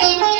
Thank hey. you.